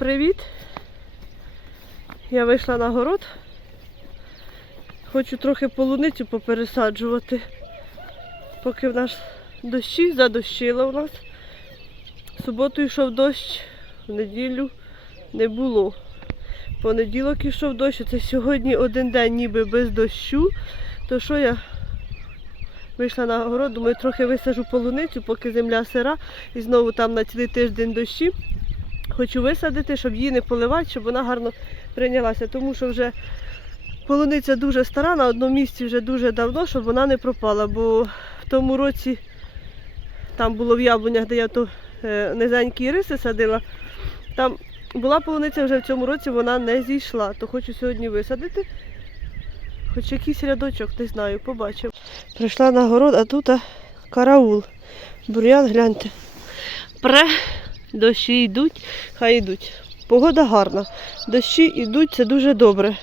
Привіт! Я вийшла на город. Хочу трохи полуницю попересаджувати. Поки в нас дощі, задощило у нас. В суботу йшов дощ, в неділю не було. Понеділок йшов дощ, це сьогодні один день ніби без дощу. То що я вийшла на город, думаю, трохи висажу полуницю, поки земля сира, і знову там на цілий тиждень дощі. Хочу висадити, щоб її не поливати, щоб вона гарно прийнялася. Тому що вже полуниця дуже стара, на одному місці вже дуже давно, щоб вона не пропала. Бо в тому році там було в яблунях, де я то е, низенькі риси садила. Там була полуниця вже в цьому році, вона не зійшла. То хочу сьогодні висадити. Хоч якийсь рядочок, не знаю, побачимо. Прийшла на город, а тут караул. Бур'ян, гляньте. Пре, дощі йдуть, хай йдуть. Погода гарна. Дощі йдуть, це дуже добре.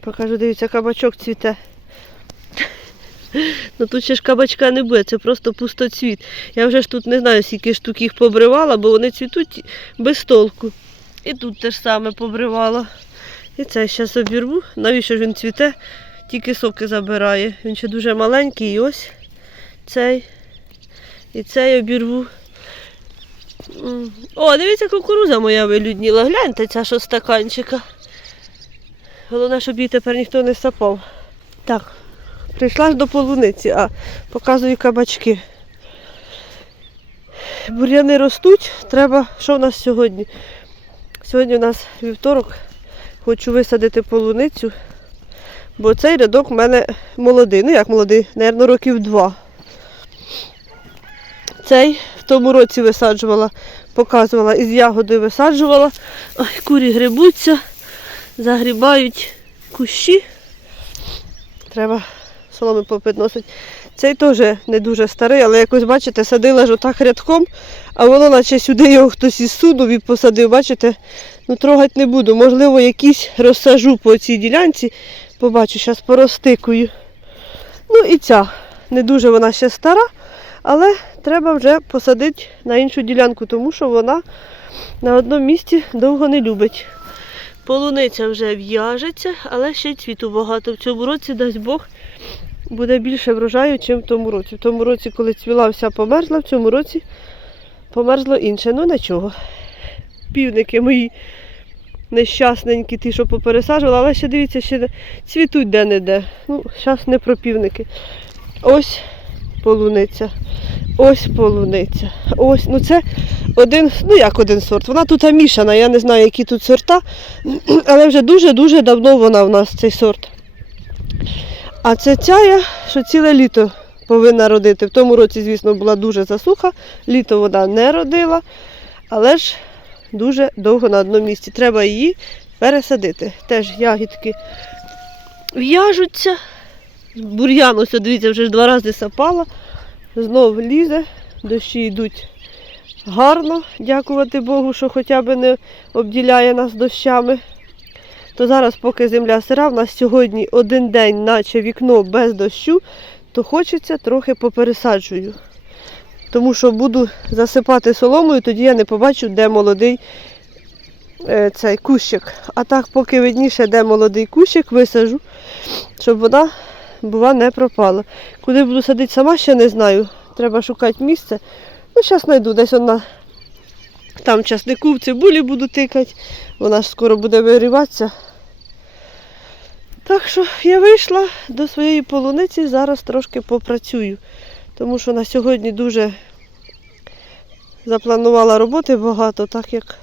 Покажу, дивіться, кабачок цвіте. Ну тут ще ж кабачка не буде, це просто пустоцвіт. Я вже ж тут не знаю, скільки штук їх побривала, бо вони цвітуть без толку. І тут те ж саме побривала. І це зараз обірву. Навіщо ж він цвіте? Тільки соки забирає. Він ще дуже маленький. І ось цей. І цей обірву. О, дивіться, кукуруза моя вилюдніла. Гляньте, ця що стаканчика. Головне, щоб її тепер ніхто не сапав. Так, прийшла ж до полуниці, а показую кабачки. Бур'яни ростуть, треба. Що в нас сьогодні? Сьогодні у нас вівторок. Хочу висадити полуницю, бо цей рядок в мене молодий. Ну як молодий, мабуть, років два. Цей в тому році висаджувала, показувала, із ягодою висаджувала. Ой, курі грибуться, загрібають кущі. Треба соломи попідносити. Цей теж не дуже старий, але якось, бачите, садила ж отак рядком, а воно наче сюди його хтось із сунув і посадив, бачите, ну трогати не буду. Можливо, якісь розсажу по цій ділянці. Побачу, зараз поростикую. Ну і ця. Не дуже вона ще стара, але треба вже посадити на іншу ділянку, тому що вона на одному місці довго не любить. Полуниця вже в'яжеться, але ще й цвіту багато. В цьому році, дасть Бог, буде більше врожаю, ніж в тому році. В тому році, коли цвіла, вся померзла, в цьому році померзло інше. Ну нічого. Півники мої нещасненькі, ті, що попересаджували, але ще дивіться, ще цвітуть де-не-де. Ну, зараз не про півники. Ось полуниця. Ось полуниця. Ось, ну це один, ну як один сорт. Вона тут мішана, я не знаю, які тут сорта, але вже дуже-дуже давно вона в нас цей сорт. А це ця, що ціле літо повинна родити. В тому році, звісно, була дуже засуха, літо вона не родила, але ж дуже довго на одному місці. Треба її пересадити. Теж ягідки в'яжуться. Бур'ян, ось, дивіться, вже ж два рази сапала. Знов лізе, дощі йдуть гарно, дякувати Богу, що хоча б не обділяє нас дощами. То зараз, поки земля сира, в нас сьогодні один день, наче вікно без дощу, то хочеться трохи попересаджую. Тому що буду засипати соломою, тоді я не побачу, де молодий е, цей кущик. А так, поки видніше, де молодий кущик, висажу, щоб вона бува не пропала. Куди буду садити сама, ще не знаю. Треба шукати місце. Ну, зараз знайду десь вона. Там часнику в цибулі буду тикати. Вона ж скоро буде виріватися. Так що я вийшла до своєї полуниці, зараз трошки попрацюю. Тому що на сьогодні дуже запланувала роботи багато, так як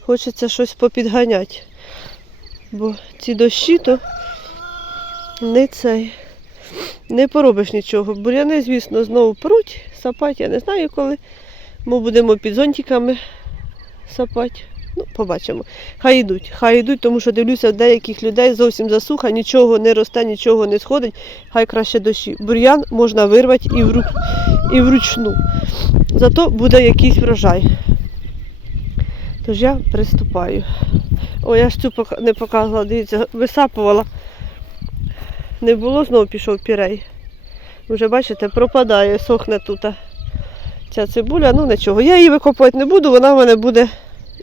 хочеться щось попідганяти. Бо ці дощі то не цей. Не поробиш нічого. Буряни, звісно, знову пруть, сапать, я не знаю коли. Ми будемо під зонтиками сапати. Ну, побачимо. Хай йдуть, хай йдуть, тому що дивлюся, деяких людей зовсім засуха, нічого не росте, нічого не сходить, хай краще дощі. Бур'ян можна вирвати і, вру... і вручну. Зато буде якийсь врожай. Тож я приступаю. О, я ж цю не показувала, дивіться, висапувала. Не було, знову пішов пірей. Вже бачите, пропадає, сохне тут ця цибуля, ну нічого. Я її викопувати не буду, вона в мене буде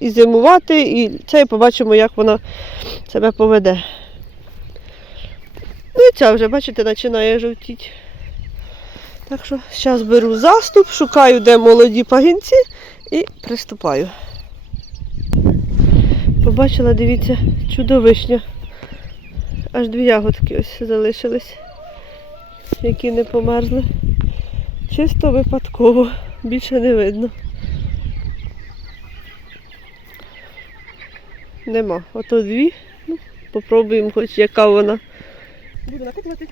і зимувати, і це побачимо, як вона себе поведе. Ну і ця вже, бачите, починає жовтіти. Так що зараз беру заступ, шукаю, де молоді пагінці, і приступаю. Побачила, дивіться, чудовишня. Аж дві ягодки ось залишились, які не померзли. Чисто випадково, більше не видно. Нема. Ото дві. Ну, попробуємо хоч яка вона. Буду накидувати.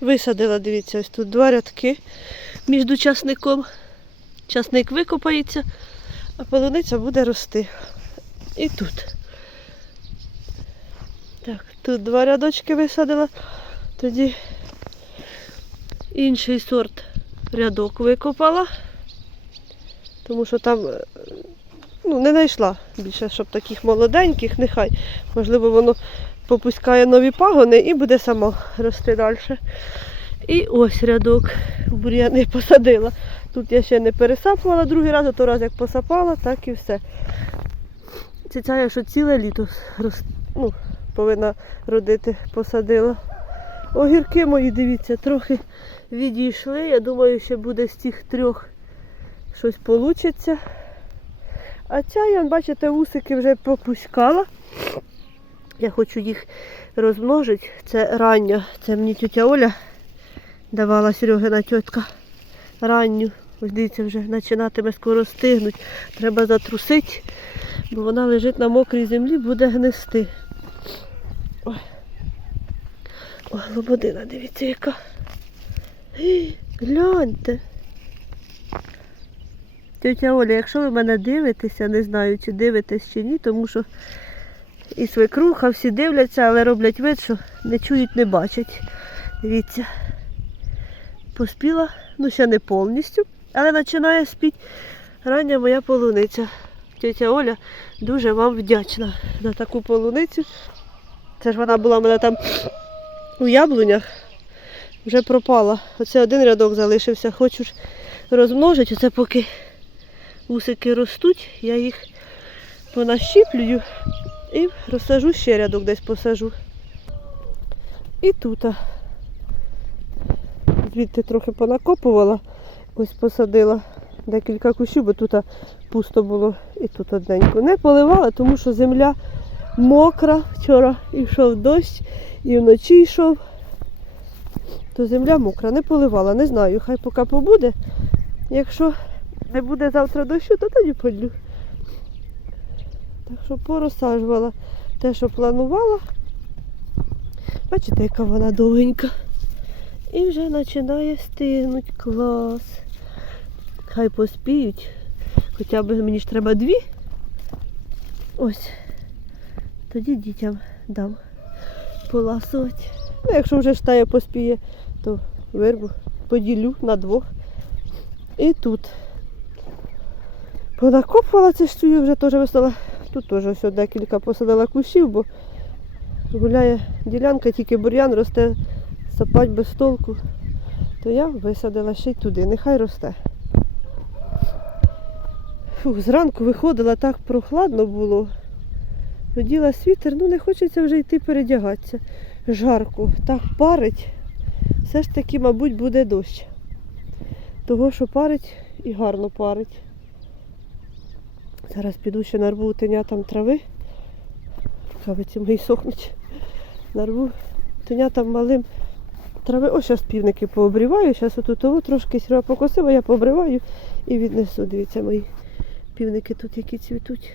Висадила, дивіться, ось тут два рядки між часником. Часник викопається, а полуниця буде рости. І тут. Так, тут два рядочки висадила, тоді інший сорт рядок викопала, тому що там е, ну, не знайшла більше, щоб таких молоденьких, нехай. Можливо, воно попускає нові пагони і буде само рости далі. І ось рядок бур'яни посадила. Тут я ще не пересапувала другий раз, а то раз як посапала, так і все. Це ця що ціле літо рос- ну, повинна родити, посадила. Огірки мої, дивіться, трохи відійшли. Я думаю, ще буде з цих трьох щось вийде. А ця, бачите, усики вже попускала. Я хочу їх розмножити. Це рання. Це мені тетя Оля давала Серегина тітка. Ранню. Ось дивіться, вже починатиме скоро стигнуть. Треба затрусити, бо вона лежить на мокрій землі, буде гнисти. Ой, лободина, дивіться, яка. Гляньте. Тетя Оля, якщо ви мене дивитеся, не знаю, чи дивитесь чи ні, тому що і свекруха всі дивляться, але роблять вид, що не чують, не бачать. Дивіться. Поспіла, ну ще не повністю, але починає спіти рання моя полуниця. Тетя Оля дуже вам вдячна за таку полуницю. Це ж вона була в мене там у яблунях, вже пропала. Оце один рядок залишився. Хочу ж розмножити, оце поки усики ростуть, я їх понащіплюю і розсажу ще рядок десь посажу. І тут. Звідти трохи понакопувала, ось посадила декілька кущів, бо тут пусто було і тут одненько. Не поливала, тому що земля мокра. Вчора йшов дощ і вночі йшов. То земля мокра, не поливала, не знаю. Хай поки побуде. Якщо не буде завтра дощу, то тоді полю. Так що порозсаджувала те, що планувала. Бачите, яка вона довгенька. І вже починає стигнути. Клас. Хай поспіють. Хоча б мені ж треба дві. Ось. Тоді дітям дам поласувати. Ну, якщо вже ж тая поспіє, то вирву, поділю на двох. І тут. Понакопувала цю вже теж висала. Тут теж ось декілька посадила кущів, бо гуляє ділянка, тільки бур'ян росте, сапать без толку. То я висадила ще й туди, нехай росте. Фух, зранку виходила, так прохладно було. Оділа світер, ну не хочеться вже йти передягатися. Жарко, так парить. Все ж таки, мабуть, буде дощ. Того, що парить і гарно парить. Зараз піду ще нарву тенятам трави. Кавиці мої сохнуть. Нарву тенятам малим трави. Ось зараз півники пообріваю. Зараз отут трошки сіра покосила, я пообриваю і віднесу. Дивіться, мої півники тут які цвітуть.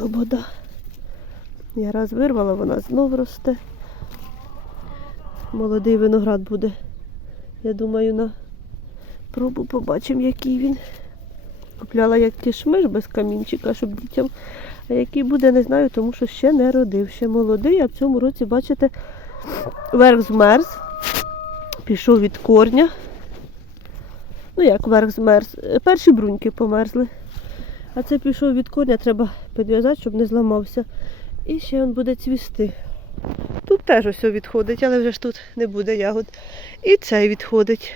Лобода. Я раз вирвала, вона знов росте. Молодий виноград буде. Я думаю, на пробу побачимо, який він. Купляла як кишмиш без камінчика, щоб дітям. А який буде, не знаю, тому що ще не родив. Ще молодий, а в цьому році, бачите, верх змерз. Пішов від корня. Ну як верх змерз? Е, Перші бруньки померзли. А це пішов від корня, треба підв'язати, щоб не зламався. І ще він буде цвісти. Тут теж ось відходить, але вже ж тут не буде ягод. І цей відходить.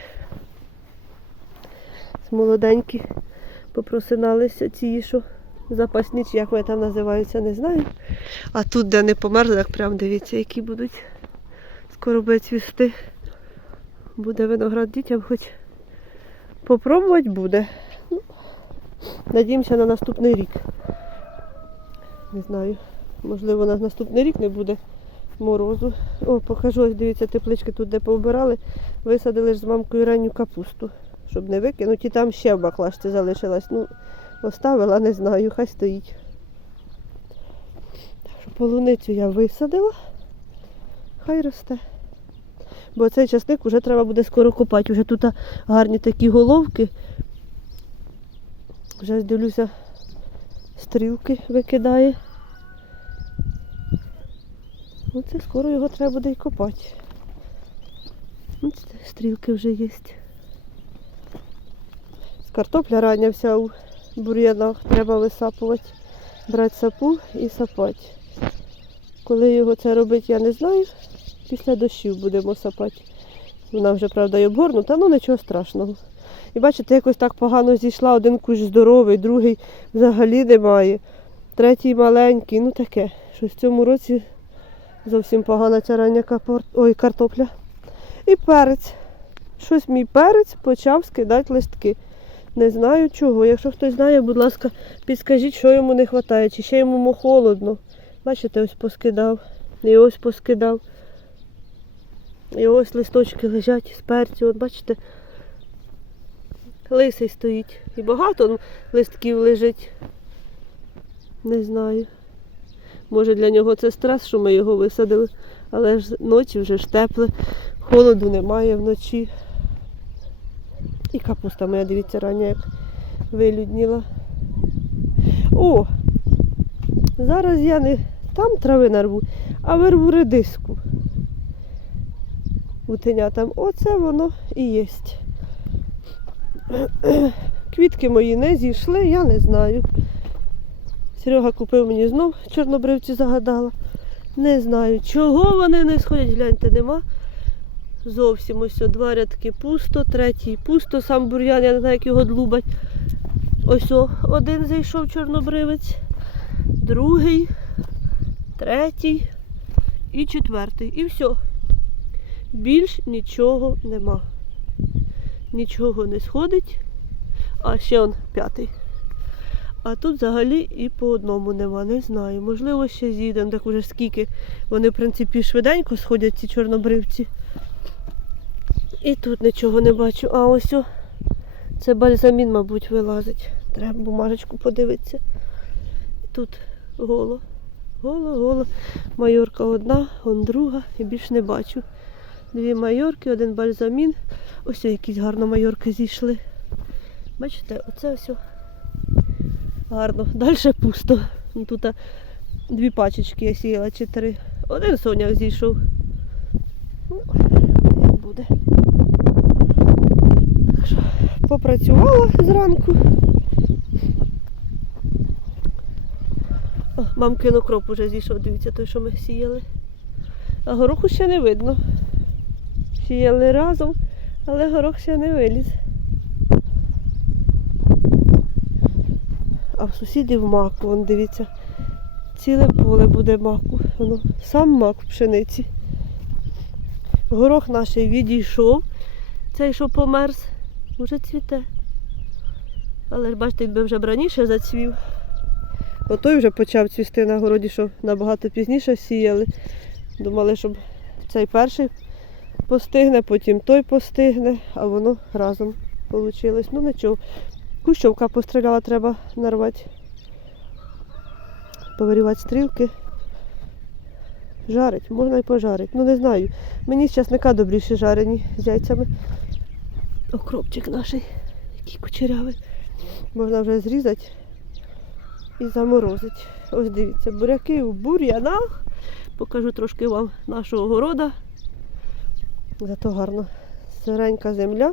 З молоденькі попросиналися ці, що запасні, як вони там називаються, не знаю. А тут, де не померзли, так прям дивіться, які будуть скоро буде цвісти. Буде виноград дітям хоч попробувати буде. Ну, Надіємося на наступний рік. Не знаю. Можливо, на наступний рік не буде морозу. О, покажу, ось дивіться, теплички тут, де поубирали, висадили ж з мамкою ранню капусту, щоб не викинути. І там ще в баклажці залишилась. Ну, оставила, не знаю, хай стоїть. Полуницю я висадила, хай росте. Бо цей часник вже треба буде скоро копати. Вже тут гарні такі головки. Вже дивлюся, стрілки викидає. Оце скоро його треба буде й копати. Ось стрілки вже є. Картопля рання вся у бур'янах. Треба висапувати, брати сапу і сапати. Коли його це робити, я не знаю. Після дощів будемо сапати. Вона вже, правда, й обгорнута, ну нічого страшного. І бачите, якось так погано зійшла, один кущ здоровий, другий взагалі немає. Третій маленький, ну таке. Щось в цьому році зовсім погана ця рання капор... Ой, картопля. І перець. Щось мій перець почав скидати листки. Не знаю чого. Якщо хтось знає, будь ласка, підскажіть, що йому не вистачає, чи ще йому холодно. Бачите, ось поскидав. І ось поскидав. І ось листочки лежать з перцю. От бачите. Лисий стоїть. І багато листків лежить. Не знаю. Може для нього це стрес, що ми його висадили. Але ж ночі вже ж тепле, холоду немає вночі. І капуста моя, дивіться, рання як вилюдніла. О! Зараз я не там трави нарву, а вирву редиску. Утенятам. Оце воно і єсть. Квітки мої не зійшли, я не знаю. Серега купив мені знов чорнобривці загадала. Не знаю, чого вони не сходять, гляньте, нема. Зовсім ось два рядки пусто, третій пусто, сам бур'ян, я не знаю, як його длубать. Ось о, один зайшов чорнобривець, другий, третій і четвертий. І все. Більш нічого нема. Нічого не сходить. А ще он п'ятий. А тут взагалі і по одному нема, не знаю. Можливо, ще з'їдемо, так уже скільки. Вони, в принципі, швиденько сходять, ці чорнобривці. І тут нічого не бачу. А ось о, це бальзамін, мабуть, вилазить. Треба бумажечку подивитися. Тут голо. Голо, голо. Майорка одна, он друга, і більш не бачу. Дві майорки, один бальзамін. Ось якісь гарно майорки зійшли. Бачите, оце все гарно. Далі пусто. Ну, Тут дві пачечки я сіяла, чи три. Один соняк зійшов. Буде. Так що попрацювала зранку. О, мамкин окроп уже зійшов, дивіться, той, що ми сіяли. А гороху ще не видно. Сіяли разом, але горох ще не виліз. А в сусідів мак, вон дивіться, ціле поле буде маку. Воно, сам мак в пшениці. Горох наш відійшов, цей, що померз, уже цвіте. Але ж бачите, якби вже б раніше зацвів. Отой вже почав цвісти на городі, що набагато пізніше сіяли. Думали, щоб цей перший постигне, потім той постигне, а воно разом вийшло. Ну нічого. Кущовка постріляла, треба нарвати. Повирівати стрілки. Жарить, можна і пожарити. Ну не знаю. Мені з часника добріше жарені з яйцями. Окропчик наш, який кучерявий. Можна вже зрізати і заморозити. Ось дивіться, буряки в бур'янах. Покажу трошки вам нашого города. Зато гарно. Сиренька земля.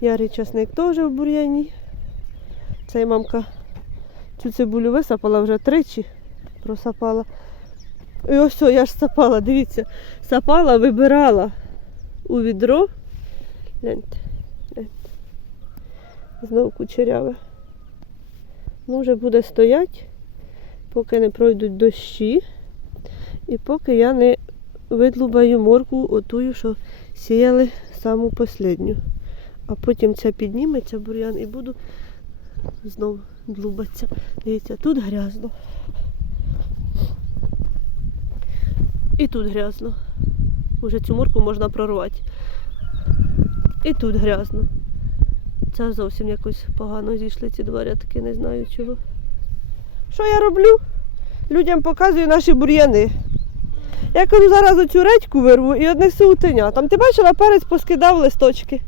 Ярий часник теж в бур'яні. Цей мамка цю цибулю висапала вже тричі. Просапала. І ось я ж сапала, дивіться, сапала, вибирала у відро. Гляньте, гляньте. Знову кучеряве. Ну, вже буде стоять, поки не пройдуть дощі. І поки я не видлубаю морку отую, що сіяли саму последню. А потім ця підніметься бур'ян і буду знову длубатися. Дивіться, тут грязно. І тут грязно. Уже цю морку можна прорвати. І тут грязно. Це зовсім якось погано зійшли ці два рядки, не знаю чого. Що я роблю? Людям показую наші бур'яни. Я кажу, зараз оцю редьку вирву і однесу у теня. Там ти бачила, перець поскидав листочки.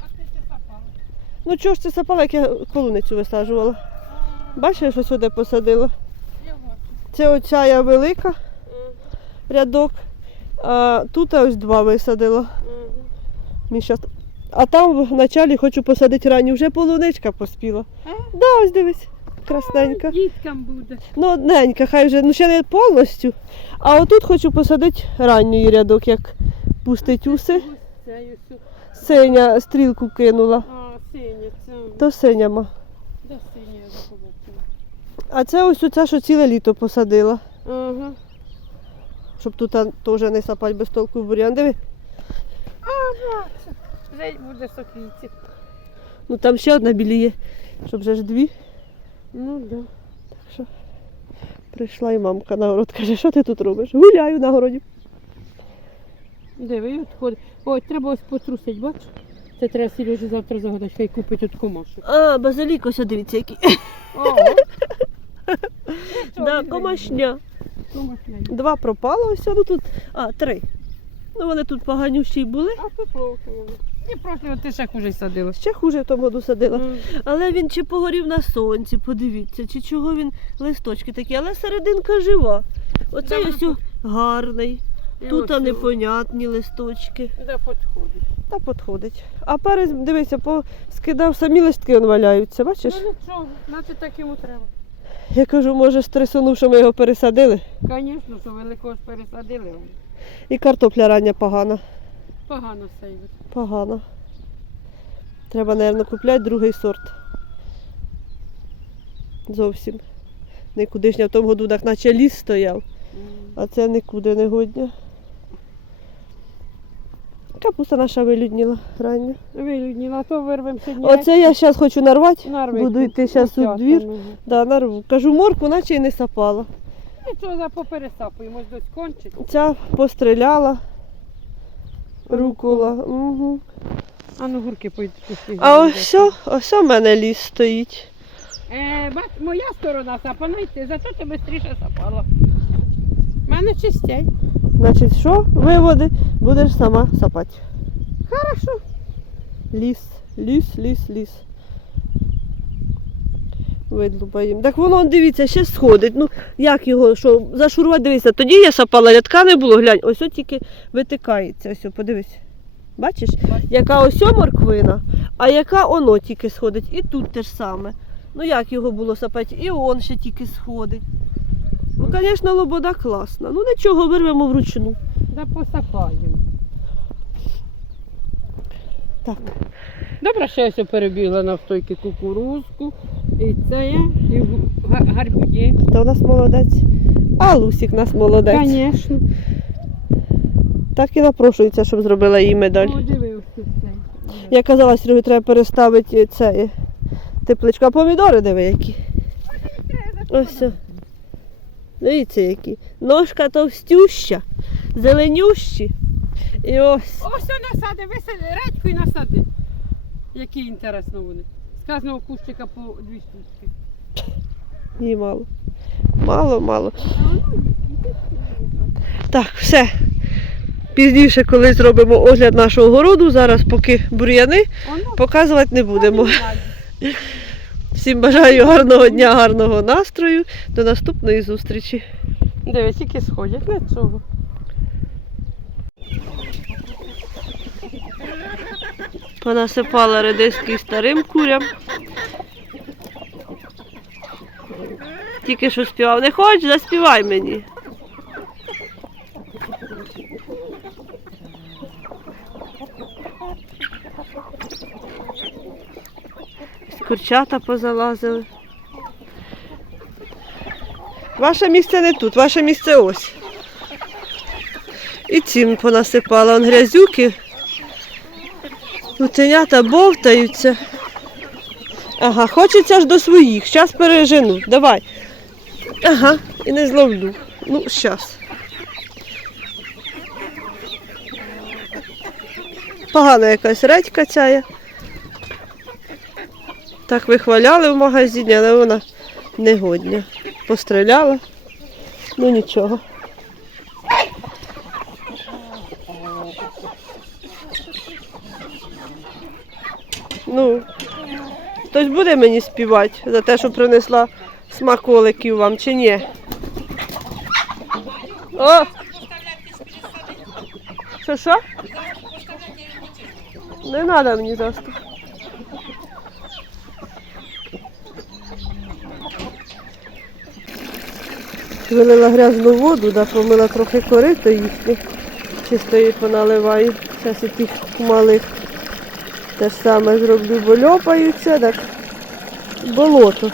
А ти це сапала? Ну чого ж це сапала, як я полуницю висаджувала. Бачиш, що сюди посадила? Це оця велика рядок, а тут ось два висадила. А там в началі хочу посадити ранню, вже полуничка поспіла. Да, ось дивись, красненька. Діткам буде. Ну, одненька, хай вже, ну ще не повністю. А отут хочу посадити ранній рядок, як пустить уси. Синя стрілку кинула. Синя, це. То синя ма. Де синя я? А це ось оця, що ціле літо посадила. Ага. Щоб тут а, теж не сапати без толку в бур'ян. Диви. Ага. Вже й буде соквіті. Ну там ще одна біліє, щоб вже ж дві. Ну так. да. Прийшла і мамка на город, каже, що ти тут робиш? Гуляю на городі. Диви, відходить. Ой, треба ось потрусить, бач? Це треба Сережі завтра загадати, хай купить от комашу. А, базилік, ось дивіться, який. Ого. Да, комашня. Комашня. Два пропало, ось ну тут. А, три. Ну вони тут поганющі й були. А тут плохо. І просто ти ще хуже садила. Ще хуже в тому году садила. Але він чи погорів на сонці, подивіться, чи чого він листочки такі, але серединка жива. Оцей Да, ось гарний. Тут непонятні листочки. Да, підходить. Та підходить. А перець, дивися, скидав самі листки он валяються, бачиш? Ну нічого, значить так йому треба. Я кажу, може стресонув, що ми його пересадили. Звісно, що великого ж пересадили. І картопля рання погана. Погано все йде. Погано. Треба, мабуть, купляти другий сорт. Зовсім. Нікудишня в тому году так наче ліс стояв, а це нікуди не годня. Капуста наша вилюдніла рання. Вилюдніла, то вирвемо сьогодні. Оце я зараз хочу нарвати. Нарви. буду йти щас у двір. Да, нарву. Кажу, морку, наче й не сапала. Нічого за попересапуємо, ось дось кончить. Ця постріляла. Рукола. Угу. А ну гурки пойдуть. А ось, ось у мене ліс стоїть. Е, бач, моя сторона сапана йти, зато ти швидше сапала. У мене чистей. Значить, що? Виводи, будеш сама сапати. Хорошо. Ліс, ліс, ліс, ліс. Видлубаємо. Так воно, дивіться, ще сходить. Ну, як його, що, зашурувати, дивися. Тоді я сапала, рядка не було, глянь, ось от тільки витикається. Ось, подивись. Бачиш? Яка ось морквина, а яка воно тільки сходить. І тут те ж саме. Ну як його було сапати? І он ще тільки сходить. Ну, звісно, лобода класна. Ну нічого, вирвемо вручну. Да посапаємо. Так. Добре, що я все перебігла на втойки кукурузку. І це я, і гарбуді. Та у нас молодець. А Лусік нас молодець. Звісно. Так і напрошується, щоб зробила їй медаль. О, дивився цей. Я казала, Сергію, треба переставити це тепличку. А помідори диви які. Ось. все. Дивіться які. Ножка товстюща, зеленющі. І ось. Ось насади, висади редьку і насади. Які інтересно вони. З кожного кущика по дві штучки. Їй мало. Мало, мало. Так, все. Пізніше, коли зробимо огляд нашого городу, зараз поки бур'яни, показувати не будемо. Всім бажаю гарного дня, гарного настрою. До наступної зустрічі. Дивись, які сходять, на цього. Понасипала редиски старим курям. Тільки що співав. Не хочеш, заспівай мені. Курчата позалазили. Ваше місце не тут, ваше місце ось. І цим понасипала он грязюки. Утенята бовтаються. Ага, хочеться ж до своїх. Зараз пережену. Давай. Ага, і не зловлю. Ну, зараз. Погана якась редька ця. Так вихваляли в магазині, але вона негодня. Постріляла. Ну нічого. Ну, хтось буде мені співати за те, що принесла смаколиків вам чи ні? О! Що що? Не треба мені заступ. Вилила грязну воду, да, помила трохи корито їхнє. Чистої поналиваю. Зараз і тих малих те ж саме зроблю, бо льопаються, так болото.